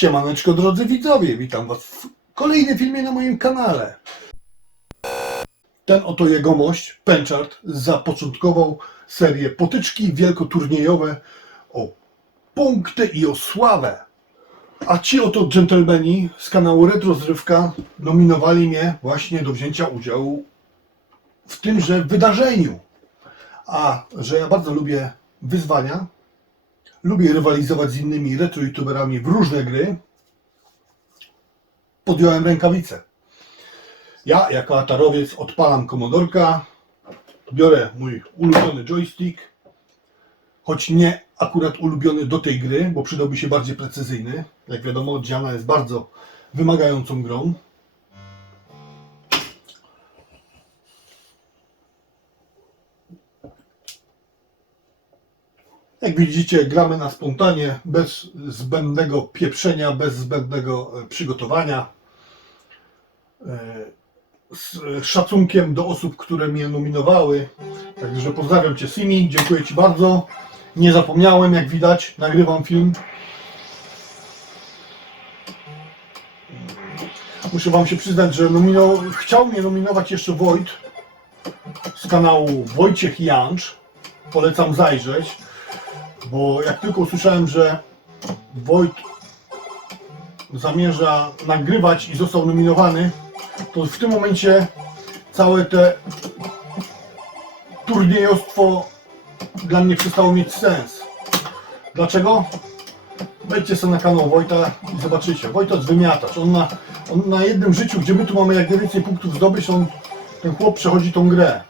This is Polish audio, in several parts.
Siemaneczko drodzy widzowie, witam was w kolejnym filmie na moim kanale. Ten oto jegomość, Penchard, zapoczątkował serię potyczki wielkoturniejowe o punkty i o sławę. A ci oto dżentelmeni z kanału Retrozrywka nominowali mnie właśnie do wzięcia udziału w tymże wydarzeniu. A że ja bardzo lubię wyzwania, lubię rywalizować z innymi retro-youtuberami w różne gry, podjąłem rękawice. Ja, jako atarowiec, odpalam komodorka, biorę mój ulubiony joystick, choć nie akurat ulubiony do tej gry, bo przydałby się bardziej precyzyjny. Jak wiadomo, Diana jest bardzo wymagającą grą. Jak widzicie, gramy na spontanie, bez zbędnego pieprzenia, bez zbędnego e, przygotowania. E, Z szacunkiem do osób, które mnie nominowały. Także pozdrawiam Cię, Simi, dziękuję Ci bardzo. Nie zapomniałem, jak widać, nagrywam film. Muszę Wam się przyznać, że nomino... chciał mnie nominować jeszcze Wojt z kanału Wojciech Jancz. Polecam zajrzeć bo jak tylko usłyszałem, że Wojt zamierza nagrywać i został nominowany, to w tym momencie całe te turniejostwo dla mnie przestało mieć sens. Dlaczego? Wejdźcie sobie na kanał Wojta i zobaczycie. Wojta jest wymiatacz. On na, on na jednym życiu, gdzie my tu mamy jak najwięcej punktów zdobyć, on, ten chłop przechodzi tą grę.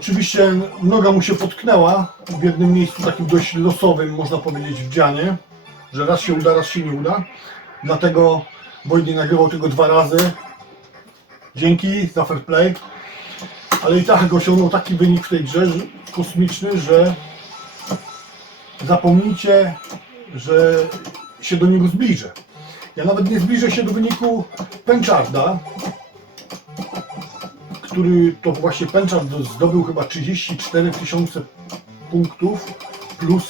Oczywiście noga mu się potknęła w jednym miejscu takim dość losowym, można powiedzieć, w dzianie, że raz się uda, raz się nie uda. Dlatego Wojt nie nagrywał tego dwa razy. Dzięki za fair play. Ale i tak osiągnął taki wynik w tej grze kosmiczny, że zapomnijcie, że się do niego zbliżę. Ja nawet nie zbliżę się do wyniku Pencharda, który to właśnie Penchard zdobył chyba 34 tysiące punktów plus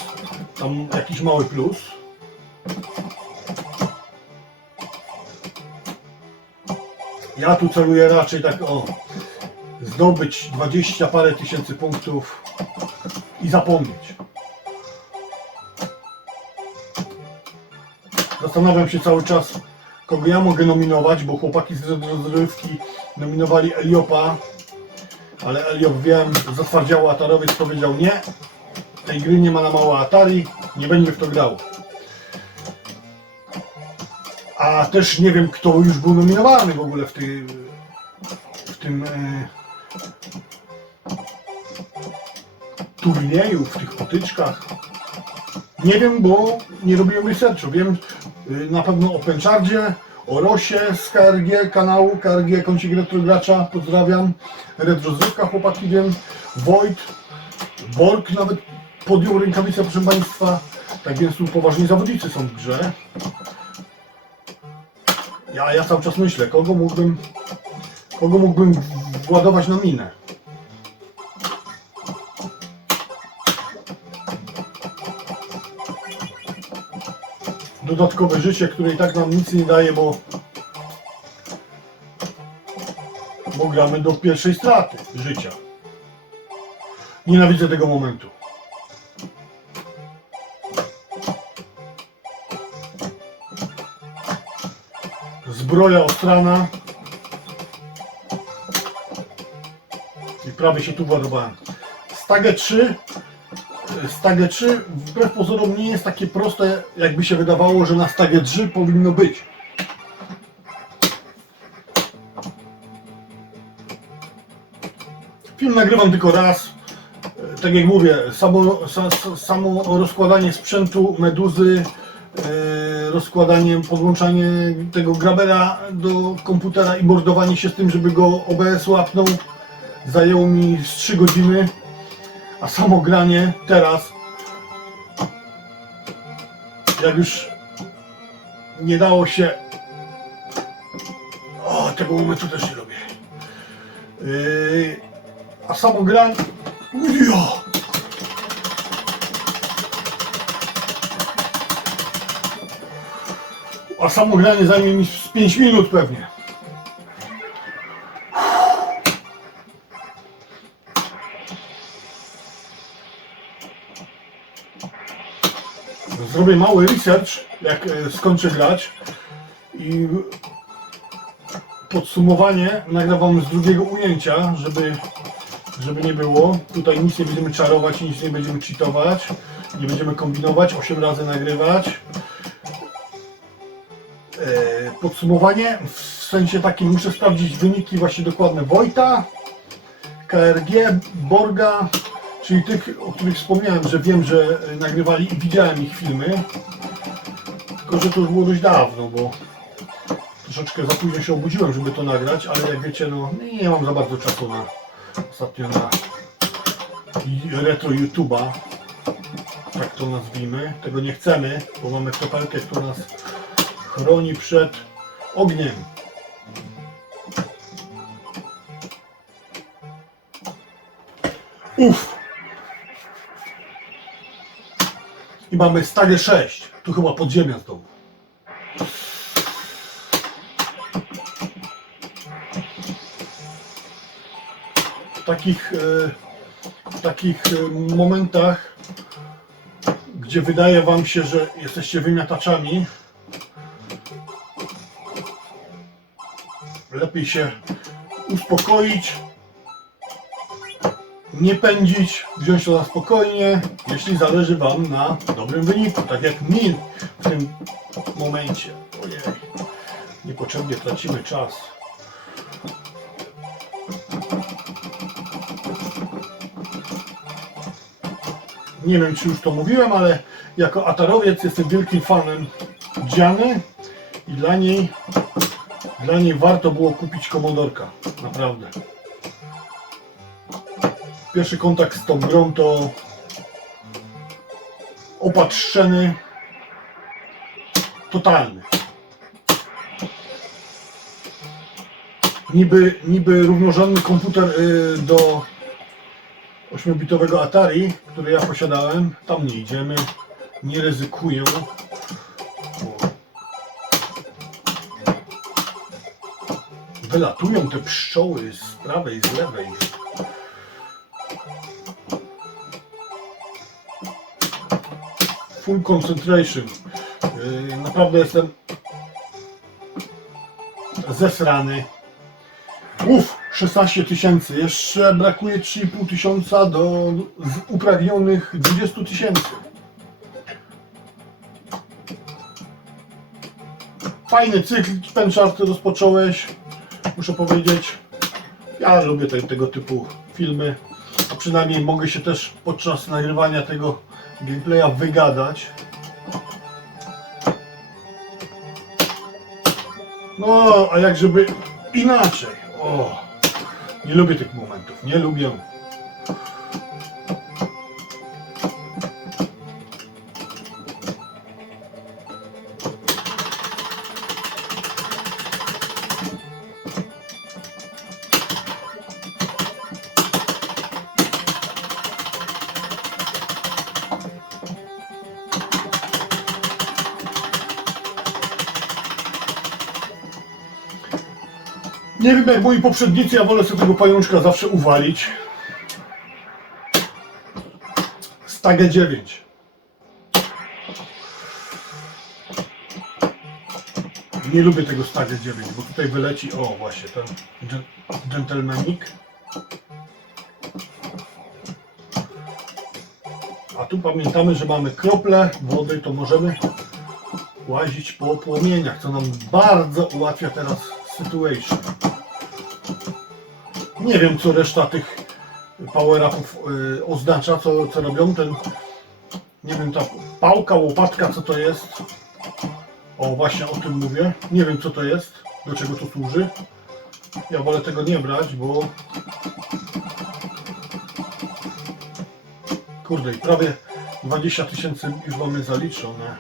tam jakiś mały plus. Ja tu celuję raczej tak o zdobyć 20 parę tysięcy punktów i zapomnieć. Zastanawiam się cały czas, kogo ja mogę nominować, bo chłopaki z rozrywki nominowali Eliopa, ale Eliop wiem, zatwardziały Atarowiec powiedział nie, tej gry nie ma na małe Atari, nie będzie w to grał. A też nie wiem, kto już był nominowany w ogóle w, w tym e, turnieju, w tych potyczkach. Nie wiem, bo nie robiłem researchu. Wiem y, na pewno o Penchardzie, o Rosie z KRG kanału, KRG Kącik Retrogracza, pozdrawiam. Retrozrywka chłopaki wiem, Wojt, Borg nawet podjął rękawicę proszę Państwa. Tak więc tu poważni zawodnicy są w grze. Ja, ja cały czas myślę, kogo mógłbym, kogo mógłbym władować na minę. Dodatkowe życie, które i tak nam nic nie daje, bo, bo gramy do pierwszej straty życia. Nienawidzę tego momentu. Zbroja ostrana. I prawie się tu władowałem. Stagę 3 Stagę 3 wbrew pozorom nie jest takie proste, jakby się wydawało, że na Stagę 3 powinno być. Film nagrywam tylko raz. E, Tak jak mówię, samo, sa- samo rozkładanie sprzętu, meduzy, e, rozkładanie, podłączanie tego grabera do komputera i mordowanie się z tym, żeby go OBS łapnął, zajęło mi z 3 godziny. A samo granie teraz, jak już nie dało się. O, tego momentu też nie lubię. Yy, a samo granie. Jo! A samo granie zajmie mi z 5 minut pewnie. Zrobię mały research, jak e, skończę grać i podsumowanie nagrywam z drugiego ujęcia, żeby, żeby nie było. Tutaj nic nie będziemy czarować, nic nie będziemy cheatować, nie będziemy kombinować, 8 razy nagrywać. E, Podsumowanie w sensie takim muszę sprawdzić wyniki właśnie dokładne Wojta, KRG, Borga, czyli tych, o których wspomniałem, że wiem, że e, nagrywali i widziałem ich filmy. Tylko, że to już było dość dawno, bo troszeczkę za późno się obudziłem, żeby to nagrać, ale jak wiecie, no nie, mam za bardzo czasu na ostatnio na retro YouTube'a, tak to nazwijmy. Tego nie chcemy, bo mamy kropelkę, która nas chroni przed ogniem. Uff! I mamy stagę 6. Tu chyba podziemia z domu. W takich, e, w takich e, momentach, gdzie wydaje Wam się, że jesteście wymiataczami, lepiej się uspokoić, nie pędzić, wziąć to na spokojnie, jeśli zależy Wam na dobrym wyniku, tak jak mi w tym momencie. Ojej, niepotrzebnie tracimy czas. Nie wiem, czy już to mówiłem, ale jako atarowiec jestem wielkim fanem Dziany i dla niej, dla niej warto było kupić komodorka. Naprawdę. Pierwszy kontakt z tą grą to opatrzony totalny. Niby, niby równorzędny komputer y, do 8-bitowego Atari, który ja posiadałem. Tam nie idziemy, nie ryzykuję. Wylatują te pszczoły z prawej, z lewej. Full concentration. Yy, Naprawdę jestem zesrany. Uff, 16 tysięcy. Jeszcze brakuje 3,5 tysiąca do upragnionych 20 tysięcy. Fajny cykl Penchart rozpocząłeś, muszę powiedzieć. Ja lubię te, tego typu filmy, a przynajmniej mogę się też podczas nagrywania tego gameplaya wygadać. No, a jak żeby inaczej. O, nie lubię tych momentów, nie lubię. Nie wiem jak moi poprzednicy, ja wolę sobie tego pajączka zawsze uwalić. Stagę 9. Nie lubię tego Stagę 9, bo tutaj wyleci, o właśnie, ten dżen- dżentelmenik. A tu pamiętamy, że mamy krople wody, to możemy łazić po płomieniach, co nam bardzo ułatwia teraz situation. Nie wiem, co reszta tych power-upów y, oznacza, co, co robią. Ten, nie wiem, ta pałka, łopatka, co to jest. O, właśnie o tym mówię. Nie wiem, co to jest, do czego to służy. Ja wolę tego nie brać, bo... Kurde, prawie 20 tysięcy już mamy zaliczone.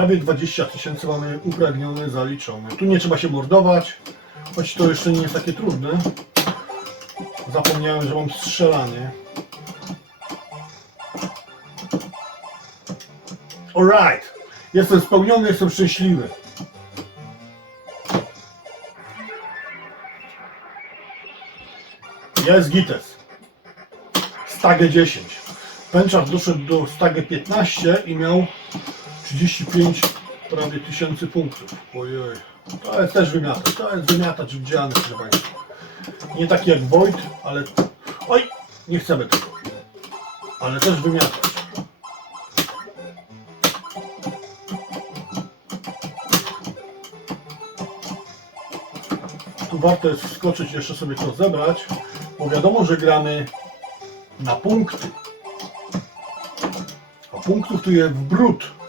Prawie 20 tysięcy mamy upragnione, zaliczone. Tu nie trzeba się mordować, choć to jeszcze nie jest takie trudne. Zapomniałem, że mam strzelanie. Alright. Jestem spełniony, jestem szczęśliwy. Jest gites. Stagę 10. Pęczar doszedł do stagę 15 i miał 35 prawie tysięcy punktów. Ojej. To jest też wymiatacz. To jest wymiatacz widziany, proszę Państwa. Nie taki jak Wojt, ale... Oj! Nie chcemy tego. Ale też wymiatacz. Tu warto jest wskoczyć, jeszcze sobie to zebrać, bo wiadomo, że gramy na punkty. A punktów tu jest w brud.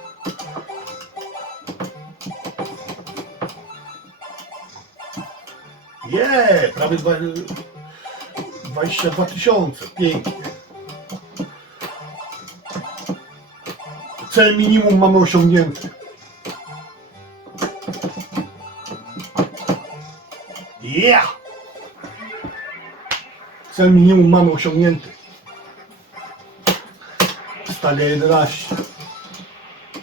Je, prawie dwa, 22 tysiące. Pięknie. Cel minimum mamy osiągnięty. Yeah! Cel minimum mamy osiągnięty. Stalia 11.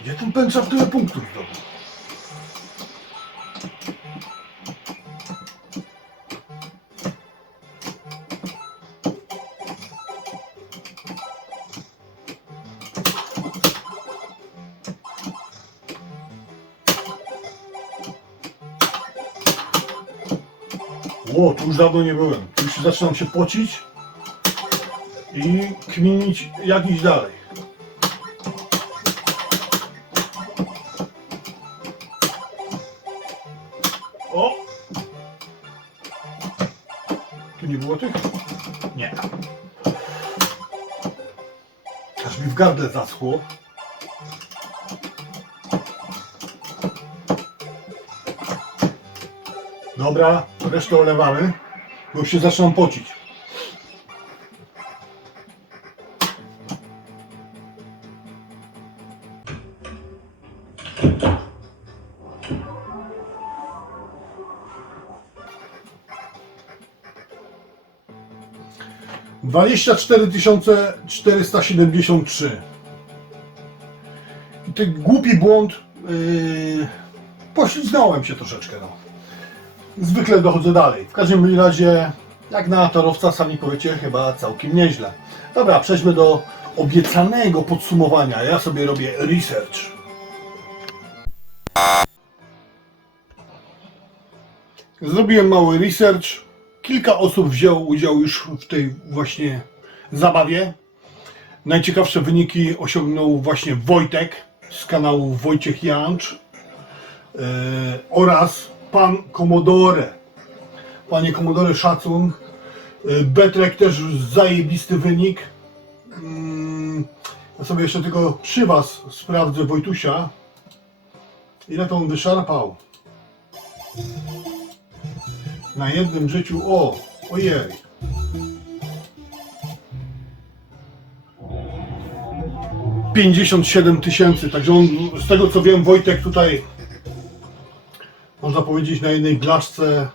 Gdzie ten pęczar tyle punktów zdobył? Ło, tu już dawno nie byłem. Tu już zaczynam się pocić i kminić jak iść dalej. O! Tu nie było tych? Nie. Aż mi w gardle zaschło. Dobra, resztę olewamy, bo już się zaczynam pocić. Dwadzieścia cztery tysiące czterysta siedemdziesiąt trzy. I ten głupi błąd. Yy, poślizgnąłem się troszeczkę. No zwykle dochodzę dalej. W każdym razie, jak na torowca, sami powiecie, chyba całkiem nieźle. Dobra, przejdźmy do obiecanego podsumowania. Ja sobie robię research. Zrobiłem mały research. Kilka osób wzięło udział już w tej właśnie zabawie. Najciekawsze wyniki osiągnął właśnie Wojtek z kanału Wojciech Jancz yy, oraz pan Komodore. Panie Komodore, szacun. Yy, Betrek też zajebisty wynik. Mm, Ja sobie jeszcze tylko przy was sprawdzę Wojtusia. Ile to on wyszarpał? Na jednym życiu, o, ojej. Pięćdziesiąt siedem tysięcy, także on, z tego co wiem, Wojtek tutaj można powiedzieć, na jednej blaszce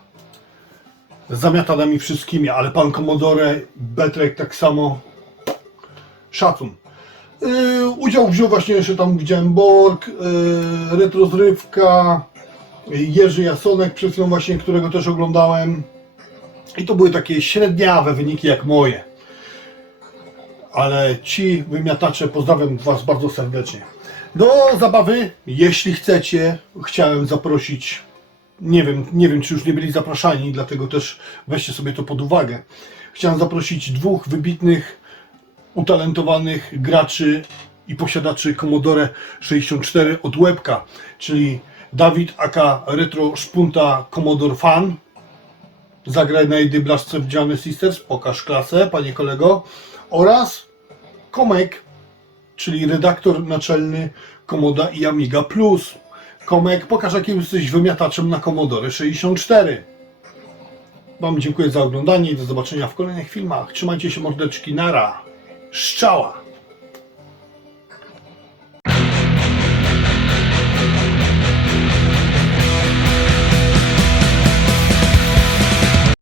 zamiata nami wszystkimi, ale pan Commodore, Betrek tak samo szacun. Yy, udział wziął właśnie jeszcze tam widziałem Borg, yy, Retrozrywka, Jerzy Jasonek, przed chwilą właśnie, którego też oglądałem. I to były takie średniawe wyniki jak moje. Ale ci wymiatacze, pozdrawiam Was bardzo serdecznie. Do zabawy, jeśli chcecie, chciałem zaprosić nie wiem, nie wiem, czy już nie byli zapraszani, dlatego też weźcie sobie to pod uwagę. Chciałem zaprosić dwóch wybitnych, utalentowanych graczy i posiadaczy Commodore 64 od Łebka, czyli Dawid aka Retro Szpunta Commodore Fan. Zagraj na jednej blaszce w Jamy Sisters, pokaż klasę, panie kolego. Oraz Komek, czyli redaktor naczelny Komoda i Amiga Plus. Komek, pokaż jakim jesteś wymiataczem na Commodore 64. Wam dziękuję za oglądanie i do zobaczenia w kolejnych filmach. Trzymajcie się mordeczki, nara. Szczała!